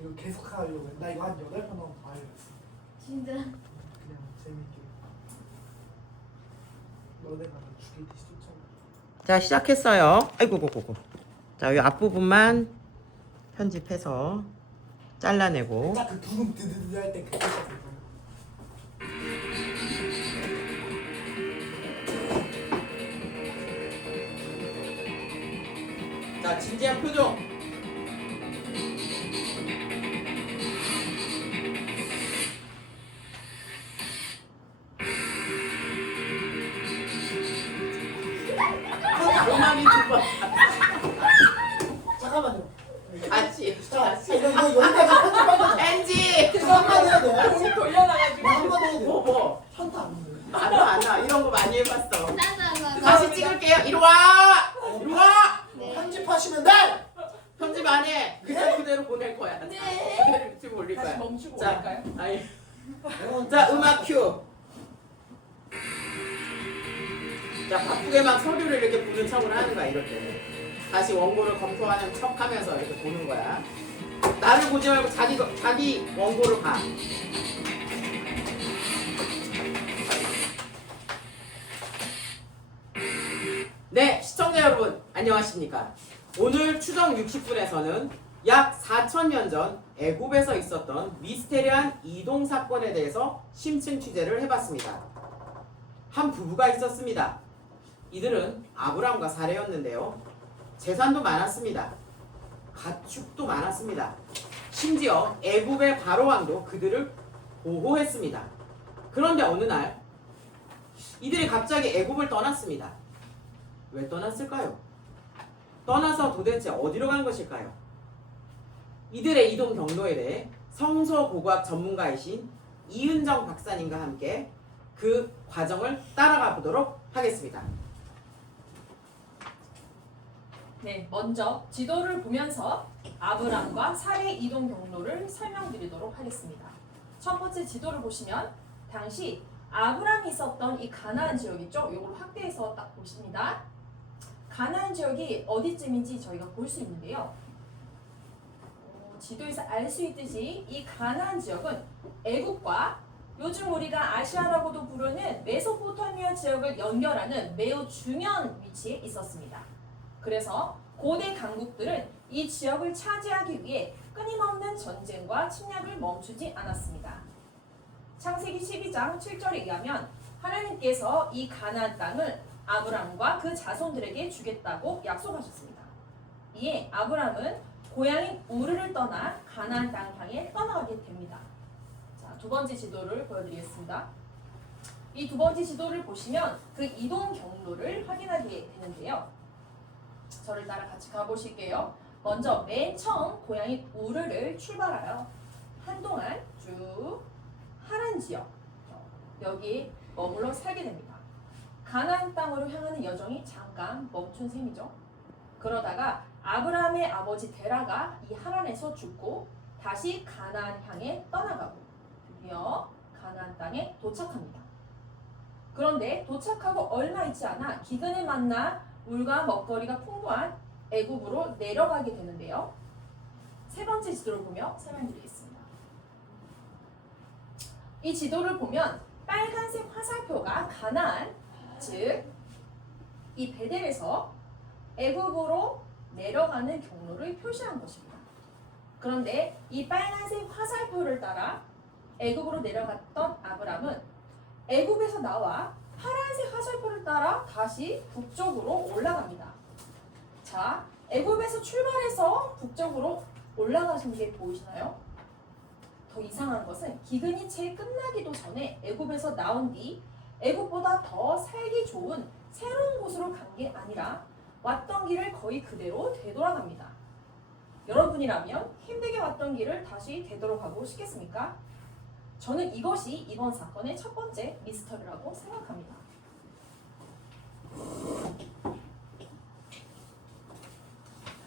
이거 계속 하려고 해. 나 이거 한 8번 하고 다 알겠어. 진짜. 그냥 재밌게. 너네가 나 죽이듯이 쫓아오고. 자, 시작했어요. 아이고, 고고고. 자, 이 앞부분만 편집해서 잘라내고. 딱 그 두근 드드드 할 때 그때 딱 그거. 자, 진지한 표정. 음악이 두 번. 잠깐만요. 같이. 자, 이거 여기까지 편집하자. 엔지. 이거 한번 해야 돼. 다시 돌려놔가지고. 한번 해야 돼. 뭐. 현타 안 돼. 안 나, 안 나. 이런 거 많이 해봤어. 나도. 다시 찍을게요. 이리 와. 이리 와. 네. 편집하시면 돼. 편집 안 해. 그냥 그대로 보낼 거야. 네. 그대로 유튜브 올릴 거야. 다시 멈추고 자, 올릴까요? 아니. 자, 음악 큐. 자, 바쁘게 막 서류를 이렇게 보는 척을 하는 거야, 이럴 때. 다시 원고를 검토하는 척 하면서 이렇게 보는 거야. 나를 보지 말고 자기 원고를 봐. 네, 시청자 여러분, 안녕하십니까. 오늘 추정 60분에서는 약 4,000년 전 애굽에서 있었던 미스테리한 이동 사건에 대해서 심층 취재를 해봤습니다. 한 부부가 있었습니다. 이들은 아브람과 사레였는데요. 재산도 많았습니다. 가축도 많았습니다. 심지어 애굽의 바로왕도 그들을 보호했습니다. 그런데 어느 날 이들이 갑자기 애굽을 떠났습니다. 왜 떠났을까요? 떠나서 도대체 어디로 간 것일까요? 이들의 이동 경로에 대해 성서고고학 전문가이신 이은정 박사님과 함께 그 과정을 따라가 보도록 하겠습니다. 네, 먼저 지도를 보면서 아브람과 사레 이동 경로를 설명드리도록 하겠습니다. 첫 번째 지도를 보시면 당시 아브람이 있었던 이 가나안 지역 있죠? 이걸 확대해서 딱 보십니다. 가나안 지역이 어디쯤인지 저희가 볼 수 있는데요. 지도에서 알 수 있듯이 이 가나안 지역은 애국과 요즘 우리가 아시아라고도 부르는 메소포타미아 지역을 연결하는 매우 중요한 위치에 있었습니다. 그래서 고대 강국들은 이 지역을 차지하기 위해 끊임없는 전쟁과 침략을 멈추지 않았습니다. 창세기 12장 7절에 의하면 하나님께서 이 가나안 땅을 아브람과 그 자손들에게 주겠다고 약속하셨습니다. 이에 아브람은 고향인 우르를 떠나 가나안 땅 향해 떠나가게 됩니다. 자, 두 번째 지도를 보여드리겠습니다. 이 두 번째 지도를 보시면 그 이동 경로를 확인하게 되는데요. 저를 따라 같이 가보실게요. 먼저 맨 처음 고향인 우르를 출발하여 한동안 쭉 하란 지역 여기 머물러 살게 됩니다. 가나안 땅으로 향하는 여정이 잠깐 멈춘 셈이죠. 그러다가 아브라함의 아버지 데라가 이 하란에서 죽고 다시 가나안 향해 떠나가고 드디어 가나안 땅에 도착합니다. 그런데 도착하고 얼마 있지 않아 기근을 만나 물과 먹거리가 풍부한 애굽으로 내려가게 되는데요. 세 번째 지도를 보며 설명드리겠습니다. 이 지도를 보면 빨간색 화살표가 가나안, 즉 이 베델에서 애굽으로 내려가는 경로를 표시한 것입니다. 그런데 이 빨간색 화살표를 따라 애굽으로 내려갔던 아브람은 애굽에서 나와 파란색 화살표를 따라 다시 북쪽으로 올라갑니다. 자, 애굽에서 출발해서 북쪽으로 올라가신 게 보이시나요? 더 이상한 것은 기근이 채 끝나기도 전에 애굽에서 나온 뒤 애굽보다 더 살기 좋은 새로운 곳으로 간 게 아니라 왔던 길을 거의 그대로 되돌아갑니다. 여러분이라면 힘들게 왔던 길을 다시 되돌아가고 싶겠습니까? 저는 이것이 이번 사건의 첫 번째 미스터리라고 생각합니다.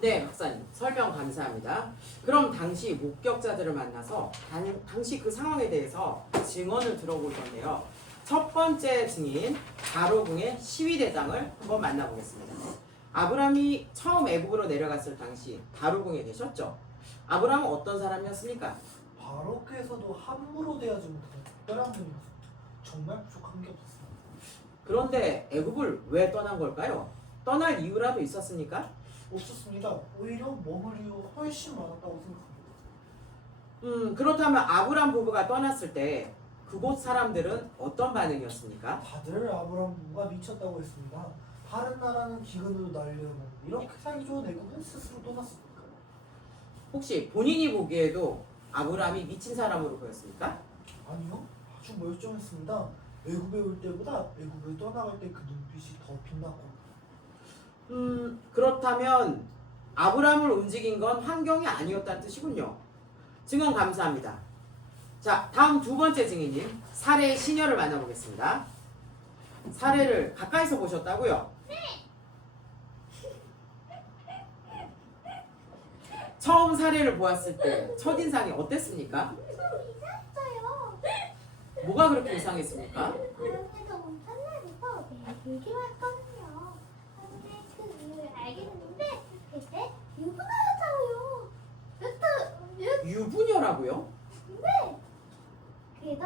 네, 박사님. 설명 감사합니다. 그럼 당시 목격자들을 만나서 당시 그 상황에 대해서 증언을 들어볼 건데요. 첫 번째 증인 바로궁의 시위대장을 한번 만나보겠습니다. 아브람이 처음 애굽으로 내려갔을 당시 바로궁에 계셨죠. 아브라함은 어떤 사람이었습니까? 바로크에서도 함부로 대하지 못하는 특별한 분이었습니다. 정말 부족한 게 없었습니다. 그런데 애굽을 왜 떠난 걸까요? 떠날 이유라도 있었습니까? 없었습니다. 오히려 머물 이유가 훨씬 많았다고 생각합니다. 그렇다면 아브라함 부부가 떠났을 때 그곳 사람들은 어떤 반응이었습니까? 다들 아브라함 부부가 미쳤다고 했습니다. 다른 나라는 기근으로 날려오는 이렇게 살기 좋은 애굽은 스스로 떠났습니다. 혹시 본인이 보기에도 아브라함이 미친 사람으로 보였습니까? 아니요, 아주 멀쩡했습니다. 애굽에 올 때보다 애굽을 떠나갈 때 그 눈빛이 더 빛났고. 그렇다면 아브라함을 움직인 건 환경이 아니었다는 뜻이군요. 증언 감사합니다. 자, 다음 두 번째 증인님 사례의 시녀를 만나보겠습니다. 사례를 가까이서 보셨다고요? 처음 사례를 보았을 때 첫인상이 어땠습니까? 이상했어요. 뭐가 그렇게 이상했습니까? 바람에서 엄청 날려서 물기만 했거든요. 근데 그 이유를 알게 됐는데 그때 유부녀였다고요. 유부녀라고요? 네. 그래서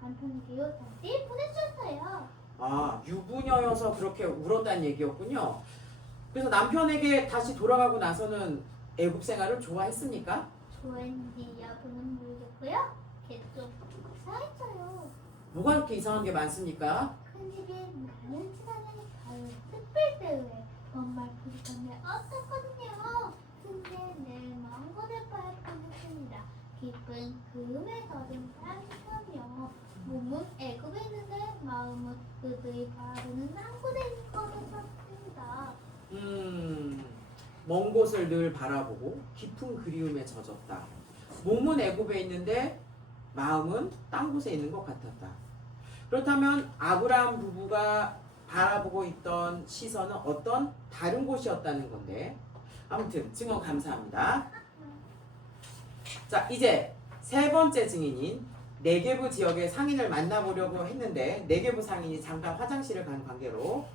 남편에게요 다시 보내주셨어요. 아, 유부녀여서 그렇게 울었다는 얘기였군요. 그래서 남편에게 다시 돌아가고 나서는 애굽 생활을 좋아했습니까? 좋아했는지 여부는 모르겠고요. 계속 이상했어요. 뭐가 그렇게 이상한 게 많습니까? 큰 집에 나는 지나는 가을 특별 대회 정말 부족하면 없었거든요. 근데 내 마음껏을 뻔했습니다. 깊은 그음에 젖은 사람처럼요. 몸은 애굽에 있는데 마음은 그들이 바라보는 한 곳에 있는 것같습니다. 먼 곳을 늘 바라보고 깊은 그리움에 젖었다. 몸은 애굽에 있는데 마음은 딴 곳에 있는 것 같았다. 그렇다면 아브라함 부부가 바라보고 있던 시선은 어떤 다른 곳이었다는 건데, 아무튼 증언 감사합니다. 자, 이제 세 번째 증인인 네게부 지역의 상인을 만나보려고 했는데 네게부 상인이 잠깐 화장실을 간 관계로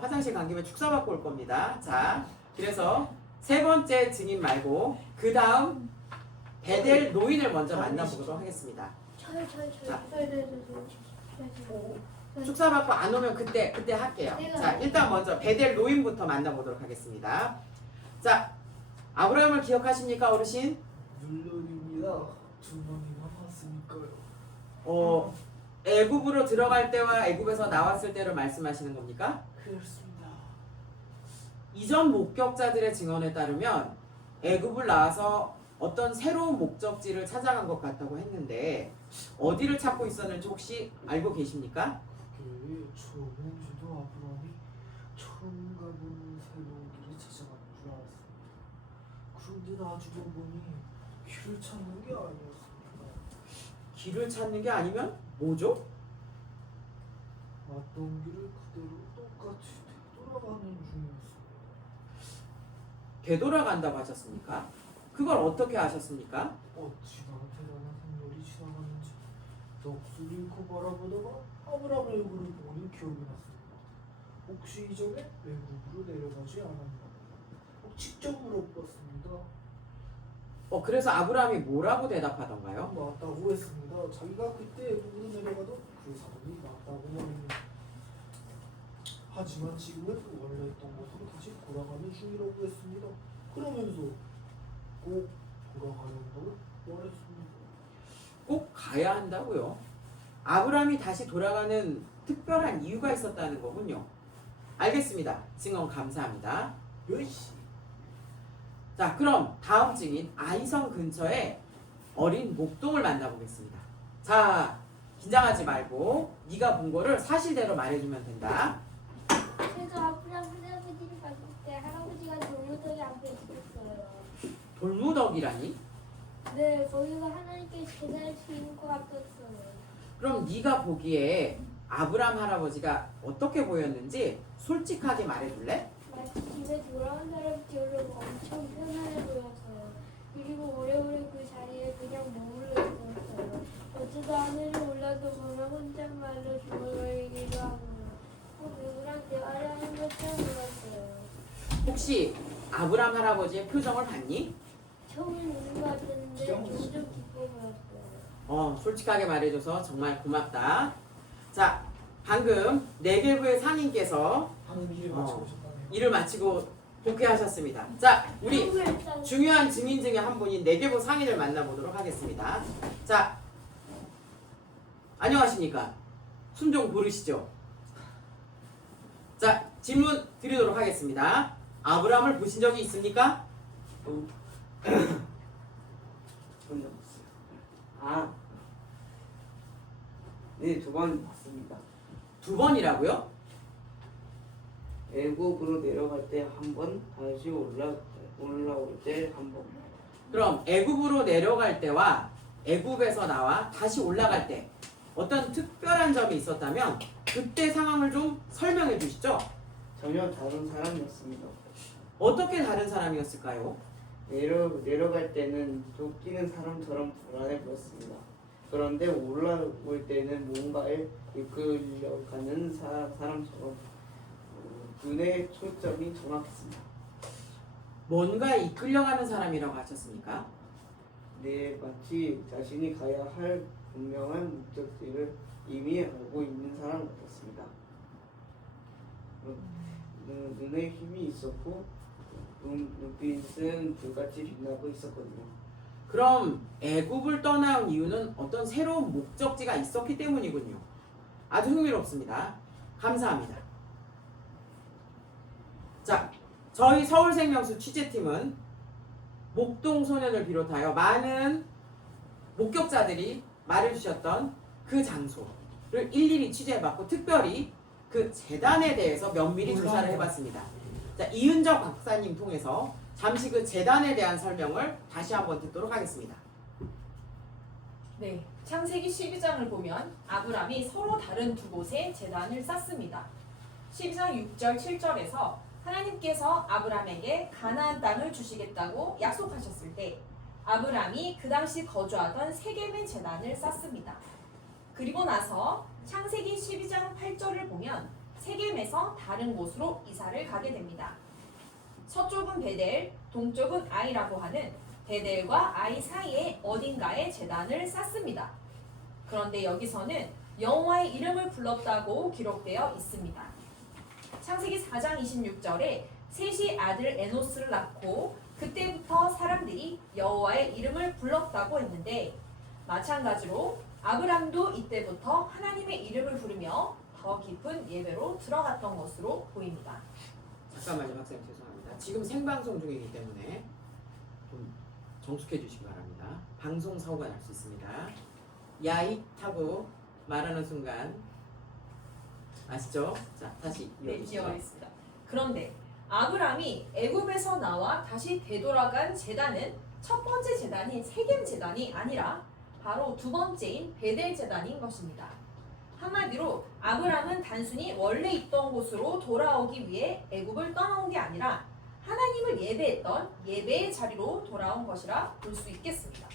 화장실 간 김에 축사받고 올 겁니다. 자, 그래서 세 번째 증인 말고 그 다음 베델 노인을 먼저 만나보도록 하겠습니다. 저요. 자. 저. 축사받고 안 오면 그때 할게요. 자, 일단 먼저 베델 노인부터 만나보도록 하겠습니다. 자, 아브라함을 기억하십니까, 어르신? 물론입니다. 두 명이 만났으니까요. 애굽으로 들어갈 때와 애굽에서 나왔을 때를 말씀하시는 겁니까? 그렇습니다. 이전 목격자들의 증언에 따르면 애굽을 나와서 어떤 새로운 목적지를 찾아간 것 같다고 했는데 어디를 찾고 있었는지 혹시 알고 계십니까? 그게 저번주도 아브라함이 처음 가보는 새로운 길을 찾아가는 줄 알았습니다. 그런데 나중에 보니 길을 찾는 게 아니었습니다. 길을 찾는 게 아니면 뭐죠? 왔던 길을 그대로 똑같이 되돌아가는 중이었습니다. 되돌아간다고 하셨습니까? 그걸 어떻게 아셨습니까? 어찌나 대단한 생물이 지나가는지 넋을 잃고 바라보다가 아브라함 얼굴을 보니 기억이 났습니다. 혹시 이전에 외국으로 내려가지 않았나? 직접 물어봤습니다. 그래서 아브라함이 뭐라고 대답하던가요? 맞다고 했습니다. 자기가 그때 외국으로 내려가도 그 사람이 맞다고 말입니다. 하지만 지금은 원래 있던 곳으로 다시 돌아가는 중이라고 했습니다. 그러면서 꼭 돌아가려고 말했습니다. 꼭 가야 한다고요? 아브라함이 다시 돌아가는 특별한 이유가 있었다는 거군요. 알겠습니다. 증언 감사합니다. 열시. 자, 그럼 다음 증인 아이성 근처에 어린 목동을 만나보겠습니다. 자, 긴장하지 말고 네가 본 거를 사실대로 말해주면 된다. 그래서 아브라함 할아버지를 봤을 때 할아버지가 돌무더기 앞에 있었어요. 돌무더기라니? 네, 거기가 하나님께 제사를 지은 것 같았어요. 그럼 네가 보기에 아브라함 할아버지가 어떻게 보였는지 솔직하게 말해줄래? 마치 집에 돌아온 사람처럼 엄청 편안해 보였어요. 그리고 오래오래 그 자리에 그냥 머물러 있었어요. 어쩌다 하늘을 올라도 보면 혼잣말로 중얼거리기도 하고요. 누구랑 대화를 하는 것처럼 보였어요. 혹시 아브라함 할아버지의 표정을 봤니? 처음 봤는데 점점 기뻐 보였어요. 솔직하게 말해줘서 정말 고맙다. 자, 방금 내계부의 상인께서 방금 일을 마치고 오셨다네요. 일을 마치고 복귀하셨습니다. 자, 우리 중요한 증인 중에 한 분인 내계부 상인을 만나보도록 하겠습니다. 자, 안녕하십니까? 숨 좀 고르시죠. 자, 질문 드리도록 하겠습니다. 아브라함을 보신 적이 있습니까? 전혀 없어요. 아, 네, 2번 봤습니다. 2번이라고요? 애국으로 내려갈 때 한 번, 다시 올라올 때 한 번. 그럼 애굽으로 내려갈 때와 애굽에서 나와 다시 올라갈 때 어떤 특별한 점이 있었다면 그때 상황을 좀 설명해 주시죠. 전혀 다른 사람이었습니다. 어떻게 다른 사람이었을까요? 내려갈 때는 쫓기는 사람처럼 불안해 보였습니다. 그런데 올라올 때는 뭔가에 이끌려가는 사람처럼 눈의 초점이 정확했습니다. 뭔가 이끌려가는 사람이라고 하셨습니까? 네, 마치 자신이 가야 할 분명한 목적지를 이미 알고 있는 사람 같았습니다. 눈에 힘이 있었고 눈빛은 불같이 빛나고 있었거든요. 그럼 애굽을 떠나온 이유는 어떤 새로운 목적지가 있었기 때문이군요. 아주 흥미롭습니다. 감사합니다. 자, 저희 서울생명수 취재팀은 목동소년을 비롯하여 많은 목격자들이 말해주셨던 그 장소를 일일이 취재해봤고 특별히 그 재단에 대해서 면밀히 조사를 해봤습니다. 자, 이은정 박사님 통해서 잠시 그 재단에 대한 설명을 다시 한번 듣도록 하겠습니다. 네, 창세기 12장을 보면 아브람이 서로 다른 두 곳에 제단을 쌓습니다. 12장 6절 7절에서 하나님께서 아브람에게 가나안 땅을 주시겠다고 약속하셨을 때 아브람이 그 당시 거주하던 세겜의 제단을 쌓습니다. 그리고 나서 창세기 12장 8절을 보면 세겜에서 다른 곳으로 이사를 가게 됩니다. 서쪽은 베델, 동쪽은 아이라고 하는 베델과 아이 사이에 어딘가에 제단을 쌓습니다. 그런데 여기서는 여호와의 이름을 불렀다고 기록되어 있습니다. 창세기 4장 26절에 셋이 아들 에노스를 낳고 그때부터 사람들이 여호와의 이름을 불렀다고 했는데 마찬가지로 아브람도 이때부터 하나님의 이름을 부르며 더 깊은 예배로 들어갔던 것으로 보입니다. 잠깐만요, 박사님 죄송합니다. 지금 생방송 중이기 때문에 좀 정숙해 주시기 바랍니다. 방송 사고가 날 수 있습니다. 야잇 하고 말하는 순간 아시죠? 자, 다시 네, 이어주시죠. 이어가겠습니다. 그런데 아브람이 애굽에서 나와 다시 되돌아간 제단은 첫 번째 제단인 세겜 제단이 아니라 바로 두 번째인 베델 제단인 것입니다. 한마디로 아브람은 단순히 원래 있던 곳으로 돌아오기 위해 애굽을 떠나온 게 아니라 하나님을 예배했던 예배의 자리로 돌아온 것이라 볼 수 있겠습니다.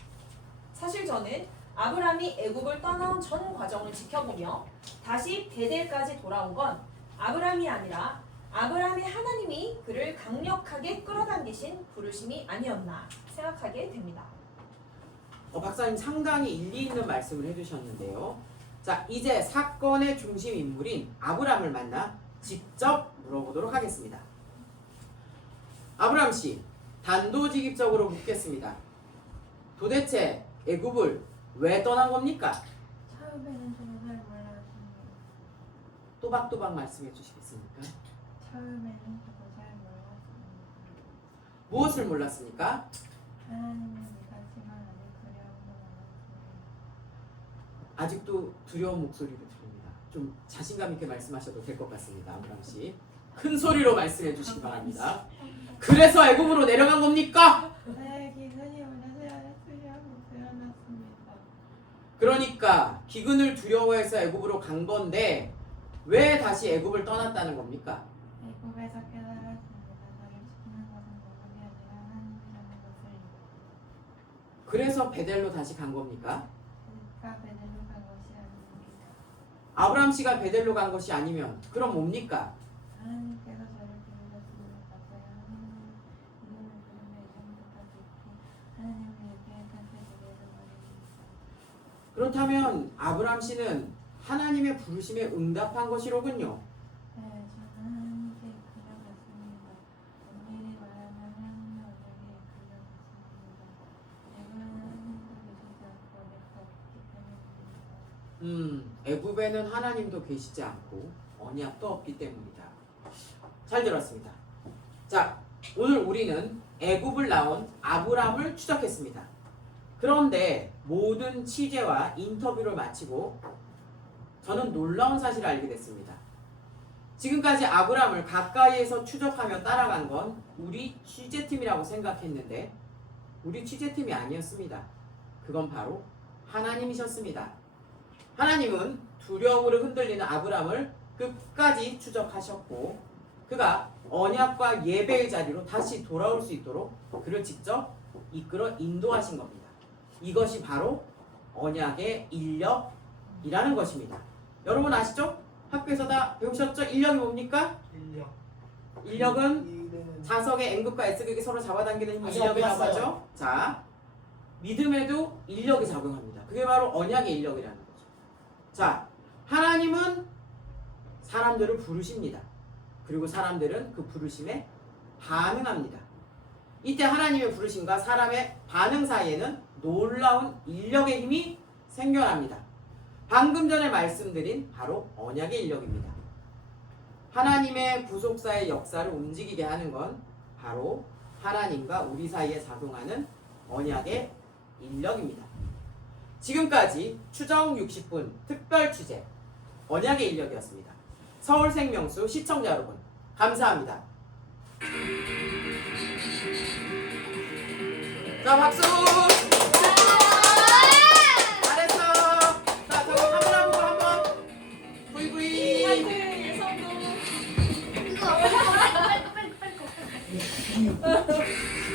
사실 저는 아브람이 애굽을 떠나온 전 과정을 지켜보며 다시 베델까지 돌아온 건 아브람이 아니라 아브람의 하나님이 그를 강력하게 끌어당기신 부르심이 아니었나 생각하게 됩니다. 박사님 상당히 일리 있는 말씀을 해주셨는데요. 자, 이제 사건의 중심 인물인 아브람을 만나 직접 물어보도록 하겠습니다. 아브람 씨, 단도직입적으로 묻겠습니다. 도대체 애굽을 왜 떠난 겁니까? 처음에는 저도 잘 몰랐습니다. 또박또박 말씀해 주시겠습니까? 처음에는 저도 잘 몰랐습니다. 무엇을 몰랐습니까? 하나님을 믿었지만 아직 두려움도 많았습니다. 아직도 두려운 목소리를 들립니다. 좀 자신감 있게 말씀하셔도 될 것 같습니다. 아브람 씨. 큰 소리로 말씀해 주시기 바랍니다. 그래서 애굽으로 내려간 겁니까? 네, 기근이 오려서 두려움이 드러났습니다. 그러니까 기근을 두려워해서 애굽으로 간 건데 왜 다시 애굽을 떠났다는 겁니까? 애굽에서 깨달았습니다. 저를 지키는 것은 목적이 아니라 하나님이라는 것을. 그래서 베델로 다시 간 겁니까? 그러니까 베델로 간 것이 아닙니다. 아브람 씨가 베델로 간 것이 아니면 그럼 뭡니까? 하나님께서 저를 부르셨습니다. 저희 하나님의 이름을 부르며 이제부터 깊이 그렇다면 아브람 씨는 하나님의 부르심에 응답한 것이로군요. 네, 저는 하나님께 이끌려갔습니다. 엄밀히 말하면 하나님의 언약에 이끌려갔습니다. 내가 하나님도 계시지 않고 언약도 없기 때문입니다. 애굽에는 하나님도 계시지 않고 언약도 없기 때문이다. 잘 들었습니다. 자, 오늘 우리는 애굽을 나온 아브람을 추적했습니다. 그런데 모든 취재와 인터뷰를 마치고 저는 놀라운 사실을 알게 됐습니다. 지금까지 아브람을 가까이에서 추적하며 따라간 건 우리 취재팀이라고 생각했는데 우리 취재팀이 아니었습니다. 그건 바로 하나님이셨습니다. 하나님은 두려움으로 흔들리는 아브람을 끝까지 추적하셨고 그가 언약과 예배의 자리로 다시 돌아올 수 있도록 그를 직접 이끌어 인도하신 겁니다. 이것이 바로 언약의 인력이라는 것입니다. 여러분 아시죠? 학교에서 다 배우셨죠? 인력이 뭡니까? 인력은 일은 자석의 N극과 S극이 서로 잡아당기는 힘을 아직 인력이라고 안 하죠. 자, 믿음에도 인력이 작용합니다. 그게 바로 언약의 인력이라는 거죠. 자, 하나님은 사람들을 부르십니다. 그리고 사람들은 그 부르심에 반응합니다. 이때 하나님의 부르심과 사람의 반응 사이에는 놀라운 인력의 힘이 생겨납니다. 방금 전에 말씀드린 바로 언약의 인력입니다. 하나님의 구속사의 역사를 움직이게 하는 건 바로 하나님과 우리 사이에 작용하는 언약의 인력입니다. 지금까지 추정 60분 특별 취재 언약의 인력이었습니다. 서울생명수 시청자 여러분 감사합니다. 자 박수. 잘했어. 자 저기 카메라 보고 한번 브이브이. 파이팅 성공. 이거 빨리.